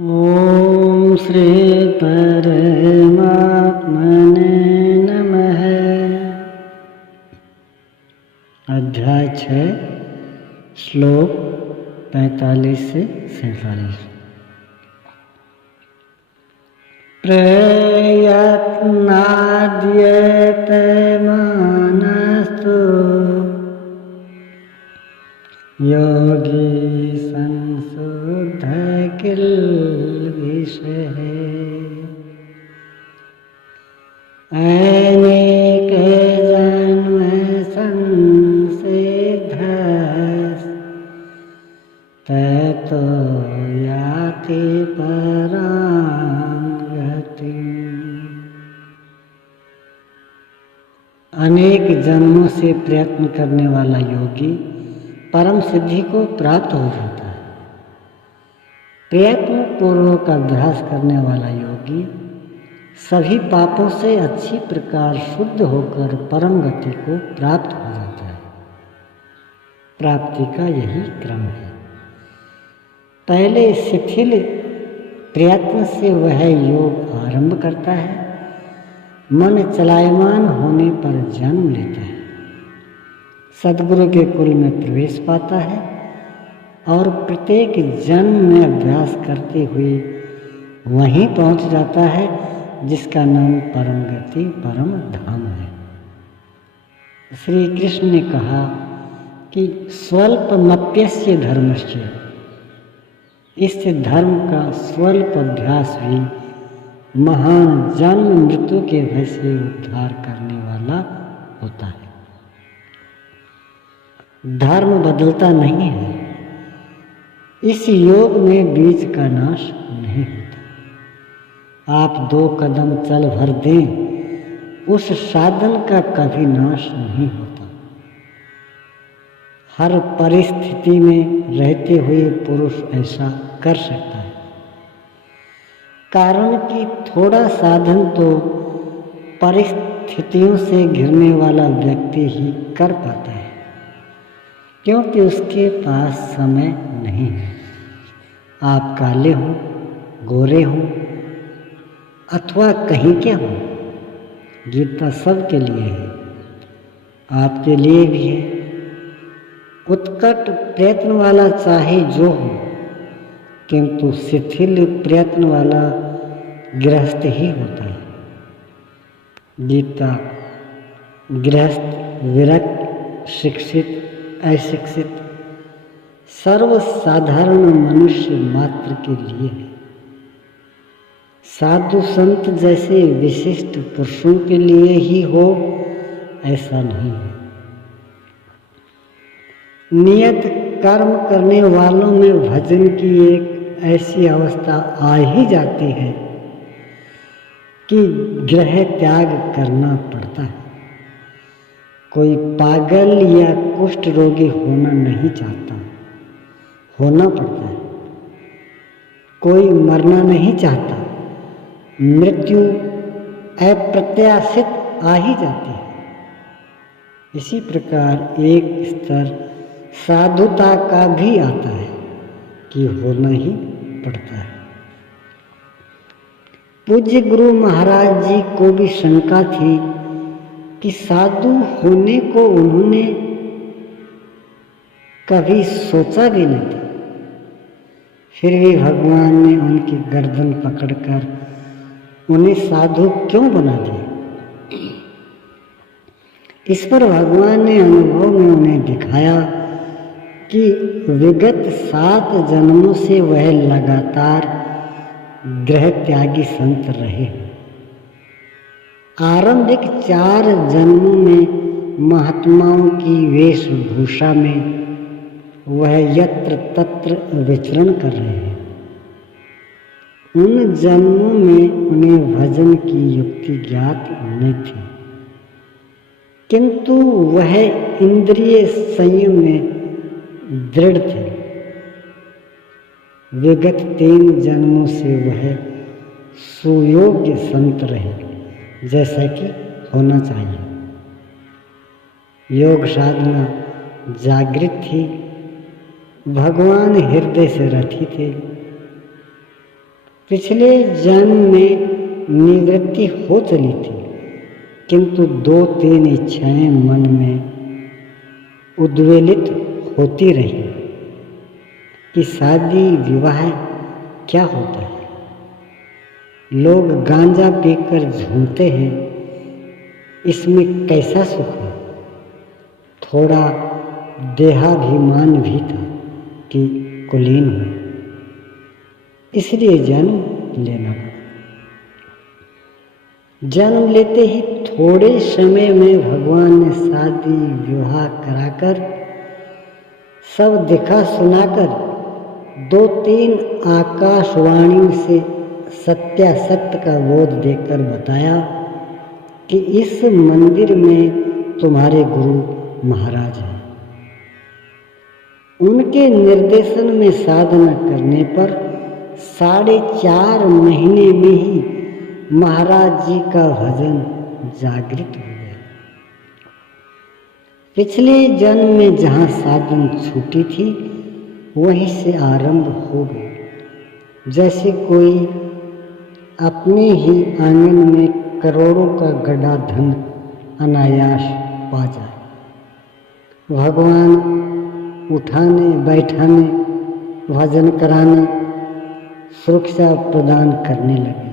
ओम श्री परमात्मने नमः। अध्याय 6 श्लोक 45 से 47। प्रयत्नाद्यते मनस्तु योगी संशुद्ध किल विषय अनेक जन्म संसिद्ध ततो याति परां गतिम्। अनेक जन्मों से प्रयत्न करने वाला योगी परम सिद्धि को प्राप्त हो जाता है। प्रयत्न पूर्वक अभ्यास करने वाला योगी सभी पापों से अच्छी प्रकार शुद्ध होकर परम गति को प्राप्त हो जाता है। प्राप्ति का यही क्रम है। पहले शिथिल प्रयत्न से वह योग आरंभ करता है, मन चलायमान होने पर जन्म लेता है, सद्गुरु के कुल में प्रवेश पाता है और प्रत्येक जन्म में अभ्यास करते हुए वहीं पहुंच जाता है जिसका नाम परम गति परम धाम है। श्री कृष्ण ने कहा कि स्वल्पमप्यस्य धर्मस्य, इस धर्म का स्वल्प अभ्यास भी महान जन्म मृत्यु के भय से उद्धार करने वाला होता है। धर्म बदलता नहीं है। इस योग में बीज का नाश नहीं होता। आप 2 कदम चल भर दें, उस साधन का कभी नाश नहीं होता। हर परिस्थिति में रहते हुए पुरुष ऐसा कर सकता है, कारण कि थोड़ा साधन तो परिस्थितियों से घिरने वाला व्यक्ति ही कर पाता है, क्योंकि उसके पास समय नहीं है। आप काले हों, गोरे हों अथवा कहीं के हों, गीता सबके लिए है, आपके लिए भी है। उत्कट प्रयत्न वाला चाहे जो हो, किंतु शिथिल प्रयत्न वाला गृहस्थ ही होता है। गीता गृहस्थ, विरक्त, शिक्षित, अशिक्षित सर्वसाधारण मनुष्य मात्र के लिए है। साधु संत जैसे विशिष्ट पुरुषों के लिए ही हो ऐसा नहीं है। नियत कर्म करने वालों में भजन की एक ऐसी अवस्था आ ही जाती है कि गृह त्याग करना पड़ता है। कोई पागल या कुष्ठ रोगी होना नहीं चाहता, होना पड़ता है। कोई मरना नहीं चाहता, मृत्यु अप्रत्याशित आ ही जाती है। इसी प्रकार एक स्तर साधुता का भी आता है कि होना ही पड़ता है। पूज्य गुरु महाराज जी को भी शंका थी कि साधु होने को उन्होंने कभी सोचा भी नहीं था, फिर भी भगवान ने उनकी गर्दन पकड़कर उन्हें साधु क्यों बना दिया। इस पर भगवान ने अनुभव में उन्हें दिखाया कि विगत 7 जन्मों से वह लगातार गृह त्यागी संत रहे। आरंभिक 4 जन्मों में महात्माओं की वेशभूषा में वह यत्र तत्र विचरण कर रहे हैं। उन जन्मों में उन्हें भजन की युक्ति ज्ञात नहीं थी, किंतु वह इंद्रिय संयम में दृढ़ थे। विगत 3 जन्मों से वह सुयोग्य संत रहे, जैसा कि होना चाहिए। योग साधना जागृत थी, भगवान हृदय से रथी थे। पिछले जन्म में निवृत्ति हो चली थी, किंतु 2-3 इच्छाएं मन में उद्वेलित होती रही कि शादी विवाह क्या होता है। लोग गांजा पीकर झूमते हैं, इसमें कैसा सुख है। थोड़ा देहाभिमान भी था कि कुलीन हूँ, इसलिए जन्म लेना पड़ा। जन्म लेते ही थोड़े समय में भगवान ने शादी विवाह कराकर, सब दिखा सुनाकर, 2-3 आकाशवाणियों से सत्यासत्य का बोध देकर बताया कि इस मंदिर में तुम्हारे गुरु महाराज हैं। उनके निर्देशन में साधना करने पर 4.5 महीने में ही महाराज जी का भजन जागृत हो गया। पिछले जन्म में जहाँ साधन छूटी थी वहीं से आरंभ हो गई। जैसे कोई अपने ही आंगन में करोड़ों का गड़ा धन अनायास पा जाए, भगवान उठाने बैठाने भजन कराने सुरक्षा प्रदान करने लगे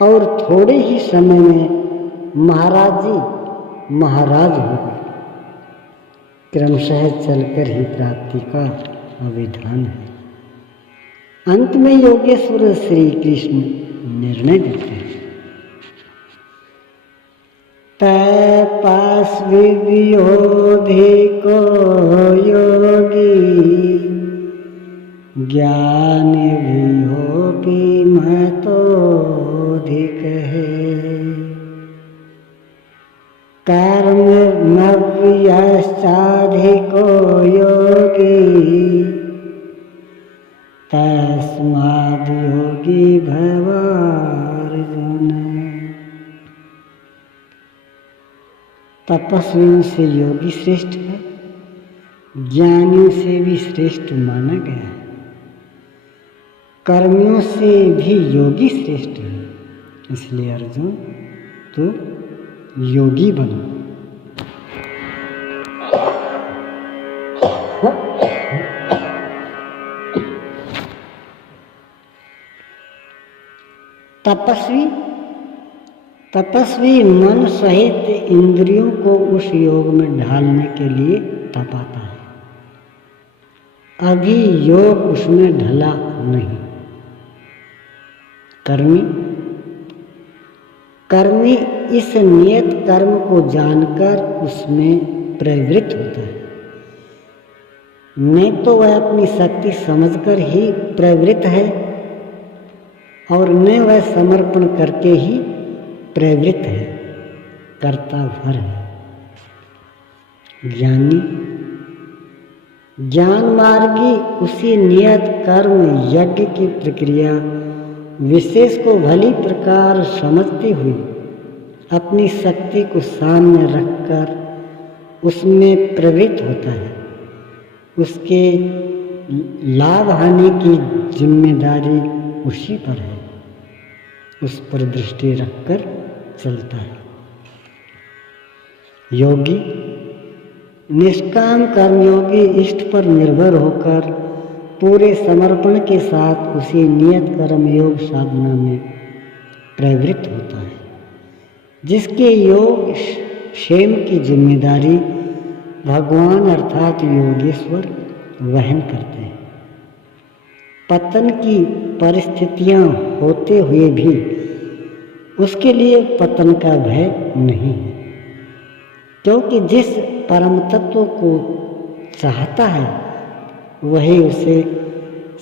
और थोड़े ही समय में महाराज जी महाराज हो गए। क्रमशः चलकर ही प्राप्ति का अविधान है। अंत में योगेश्वर श्री कृष्ण निर्णय देते हैं। तपस्वी वियोधि को योगी, ज्ञानी वियोगी महतोधिक है। कर्म नव्यश्चाधिको योगी, तस्माद् योगी भवार्जुन। तपस्वियों से योगी श्रेष्ठ है, ज्ञानियों से भी श्रेष्ठ माना गया है, कर्मियों से भी योगी श्रेष्ठ है। इसलिए अर्जुन तो योगी बनो। तपस्वी मन सहित इंद्रियों को उस योग में ढालने के लिए तपाता है। अभी योग उसमें ढला नहीं। कर्मी इस नियत कर्म को जानकर उसमें प्रवृत्त होता है। नहीं तो वह अपनी शक्ति समझकर ही प्रवृत्त है और न वह समर्पण करके ही प्रवृत्त है, कर्ता भर है। ज्ञान मार्गी उसी नियत कर्म यज्ञ की प्रक्रिया विशेष को भली प्रकार समझती हुई अपनी शक्ति को सामने रखकर उसमें प्रवृत्त होता है। उसके लाभ हानि की जिम्मेदारी उसी पर है, उस पर दृष्टि रखकर चलता है। योगी निष्काम कर्मयोगी इष्ट पर निर्भर होकर पूरे समर्पण के साथ उसी नियत कर्म योग साधना में प्रवृत्त होता है, जिसके योग क्षेम की जिम्मेदारी भगवान अर्थात योगेश्वर वहन करते हैं। पतन की परिस्थितियां होते हुए भी उसके लिए पतन का भय नहीं है, क्योंकि जिस परम तत्व को चाहता है वही उसे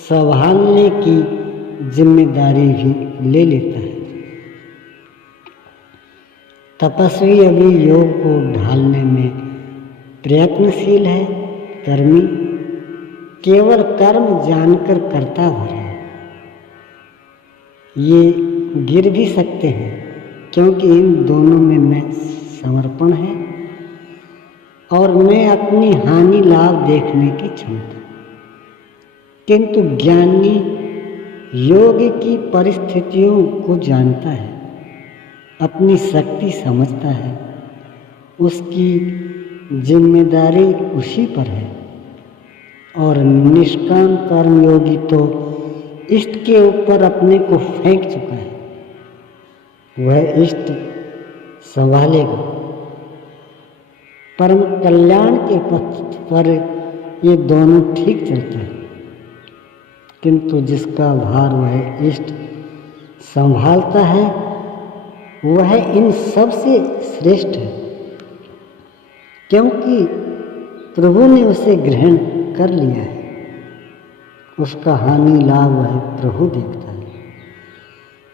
संभालने की जिम्मेदारी भी ले लेता है। तपस्वी अभी योग को ढालने में प्रयत्नशील है, कर्मी केवल कर्म जानकर करता भर है। ये गिर भी सकते हैं, क्योंकि इन दोनों में मैं समर्पण है और मैं अपनी हानि लाभ देखने की क्षमता। किंतु ज्ञानी योग की परिस्थितियों को जानता है, अपनी शक्ति समझता है, उसकी जिम्मेदारी उसी पर है। और निष्काम कर्मयोगी तो इष्ट के ऊपर अपने को फेंक चुका है, वह इष्ट संभालेगा। परम कल्याण के पथ पर ये दोनों ठीक चलता है, किंतु जिसका भार वह इष्ट संभालता है वह इन सब से श्रेष्ठ है, क्योंकि प्रभु ने उसे ग्रहण कर लिया है। उसका हानि लाभ वह प्रभु देखता है,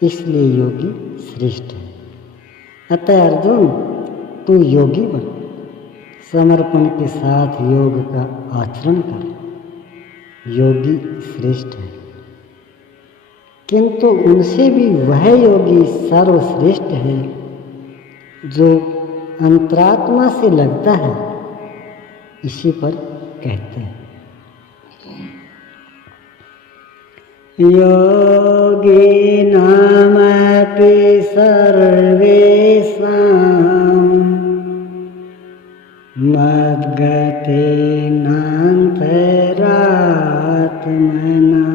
इसलिए योगी श्रेष्ठ है। अतः अर्जुन, तू योगी बन, समर्पण के साथ योग का आचरण कर। योगी श्रेष्ठ है, किंतु उनसे भी वह योगी सर्वश्रेष्ठ है जो अंतरात्मा से लगता है, इसी पर कहते हैं। योगी नामपि सर्वेषां मद्गतेनान्तरात्मना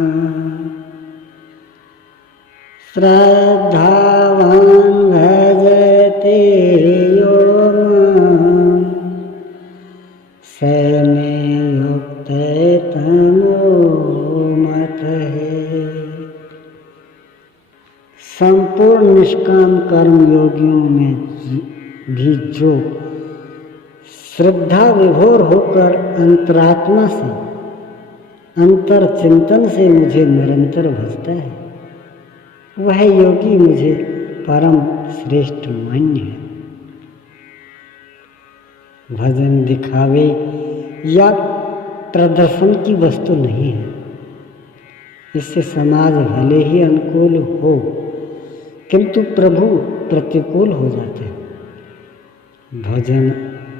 श्रद्धावान् भजते यो मां स मे युक्ततमो मतः। संपूर्ण निष्काम कर्म योगियों में भी जो श्रद्धा विभोर होकर अंतरात्मा से, अंतर चिंतन से मुझे निरंतर भजता है, वह योगी मुझे परम श्रेष्ठ मान्य है। भजन दिखावे या प्रदर्शन की वस्तु नहीं है। इससे समाज भले ही अनुकूल हो, किंतु प्रभु प्रतिकूल हो जाते हैं। भजन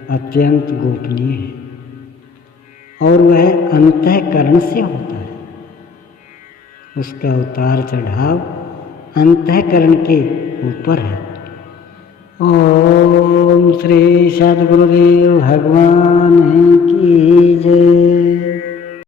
अत्यंत गोपनीय है और वह अंतःकरण से होता है। उसका उतार चढ़ाव अंतःकरण के ऊपर है। ओम श्री सद्गुरुदेव भगवान की जय।